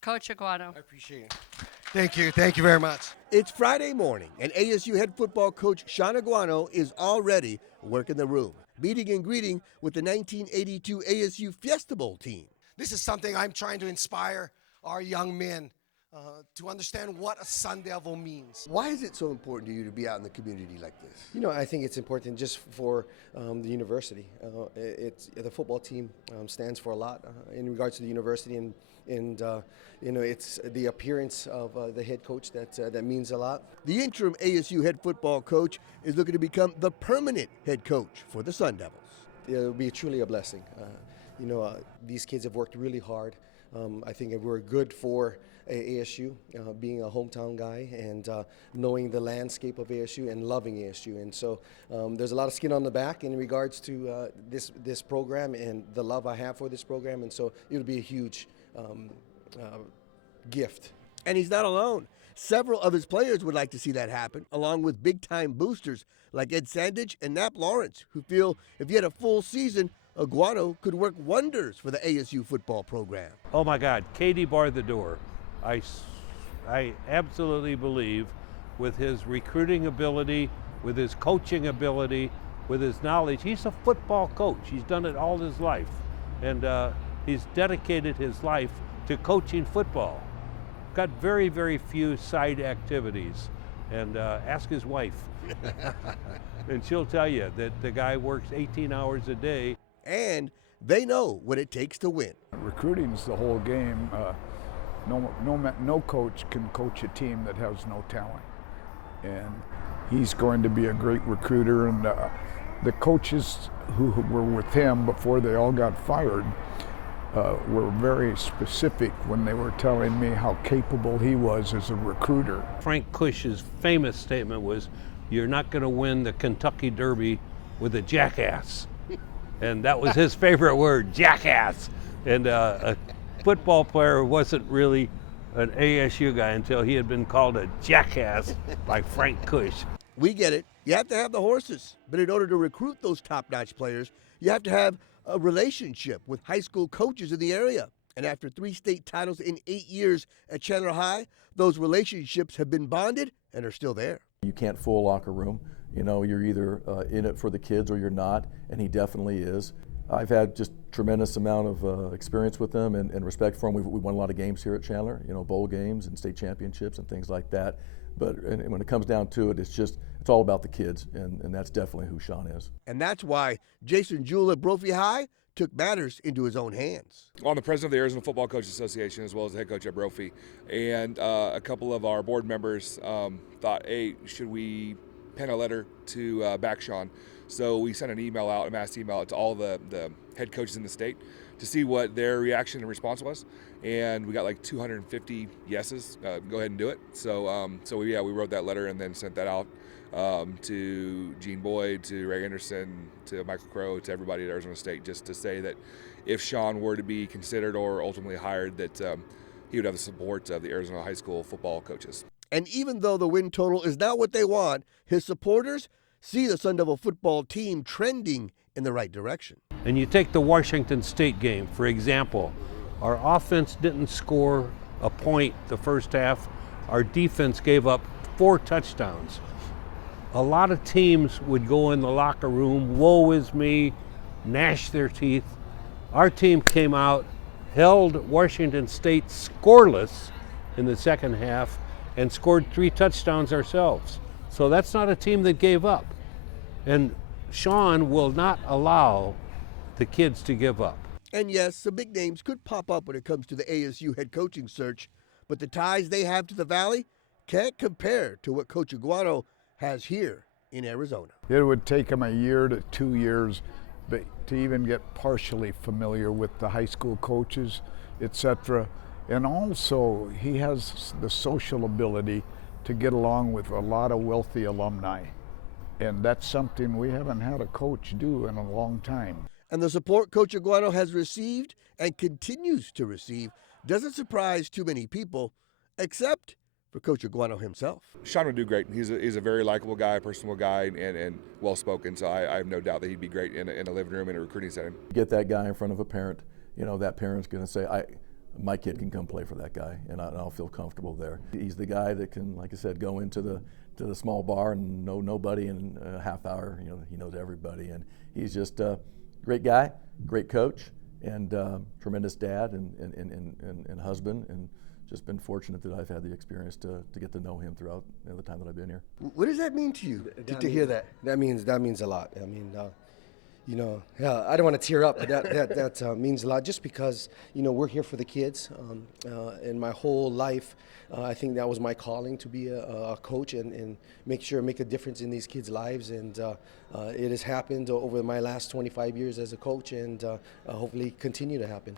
Coach Aguano. I appreciate it. Thank you. Thank you very much. It's Friday morning, and ASU head football coach Shaun Aguano is already working the room, meeting and greeting with the 1982 ASU Fiesta Bowl team. This is something I'm trying to inspire our young men to understand what a Sun Devil means. Why is it so important to you to be out in the community like this? You know, I think it's important just for the university. The football team stands for a lot in regards to the university, and you know, it's the appearance of the head coach that means a lot. The interim ASU head football coach is looking to become the permanent head coach for the Sun Devils. It'll be truly a blessing. These kids have worked really hard. I think we're good for ASU, being a hometown guy and knowing the landscape of ASU and loving ASU. And so there's a lot of skin on the back in regards to this program and the love I have for this program. And so it'll be a huge gift. And he's not alone. Several of his players would like to see that happen, along with big-time boosters like Ed Sandage and Nap Lawrence, who feel if he had a full season, Aguano could work wonders for the ASU football program. Oh my God, Katie barred the door. I absolutely believe with his recruiting ability, with his coaching ability, with his knowledge, he's a football coach. He's done it all his life. And he's dedicated his life to coaching football. Got very, very few side activities. And ask his wife. And she'll tell you that the guy works 18 hours a day. And they know what it takes to win. Recruiting is the whole game. No coach can coach a team that has no talent. And he's going to be a great recruiter. And the coaches who were with him before they all got fired were very specific when they were telling me how capable he was as a recruiter. Frank Cush's famous statement was, "You're not going to win the Kentucky Derby with a jackass." And that was his favorite word, jackass. And a football player wasn't really an ASU guy until he had been called a jackass by Frank Cush. We get it. You have to have the horses. But in order to recruit those top-notch players, you have to have a relationship with high school coaches in the area. And after 3 state titles in 8 years at Chandler High, those relationships have been bonded and are still there. You can't fool a locker room. You know, you're either in it for the kids or you're not, and he definitely is. I've had just tremendous amount of experience with him and respect for him. We won a lot of games here at Chandler, you know, bowl games and state championships and things like that. But and when it comes down to it, it's all about the kids, and that's definitely who Shaun is. And that's why Jason Jewell at Brophy High took matters into his own hands. I'm the president of the Arizona Football Coaches Association as well as the head coach at Brophy. And a couple of our board members thought, hey, should we pen a letter to back Shaun? So we sent an email out, a mass email out to all the head coaches in the state to see what their reaction and response was. And we got like 250 yeses. Go ahead and do it. So we wrote that letter and then sent that out to Gene Boyd, to Ray Anderson, to Michael Crow, to everybody at Arizona State, just to say that if Shaun were to be considered or ultimately hired, that he would have the support of the Arizona high school football coaches. And even though the win total is not what they want, his supporters see the Sun Devil football team trending in the right direction. And you take the Washington State game, for example. Our offense didn't score a point the first half. Our defense gave up 4 touchdowns. A lot of teams would go in the locker room, woe is me, gnash their teeth. Our team came out, held Washington State scoreless in the second half, and scored 3 touchdowns ourselves. So that's not a team that gave up. And Shaun will not allow the kids to give up. And yes, some big names could pop up when it comes to the ASU head coaching search, but the ties they have to the Valley can't compare to what Coach Aguano has here in Arizona. It would take him a year to 2 years to even get partially familiar with the high school coaches, etc. And also, he has the social ability to get along with a lot of wealthy alumni. And that's something we haven't had a coach do in a long time. And the support Coach Aguano has received and continues to receive doesn't surprise too many people, except for Coach Aguano himself. Shaun would do great. He's a very likable guy, personable guy, and well-spoken, so I have no doubt that he'd be great in a living room, in a recruiting setting. Get that guy in front of a parent, you know, that parent's going to say, my kid can come play for that guy, and I'll feel comfortable there. He's the guy that can, like I said, go into the small bar and know nobody in a half hour. You know, he knows everybody, and he's just a great guy, great coach, and tremendous dad and husband, and just been fortunate that I've had the experience to get to know him throughout the time that I've been here. What does that mean to you to hear that? That means a lot. I mean, you know, yeah, I don't want to tear up, but that means a lot. Just because, you know, we're here for the kids, and my whole life, I think that was my calling, to be a coach and make a difference in these kids' lives. And it has happened over my last 25 years as a coach, and hopefully continue to happen.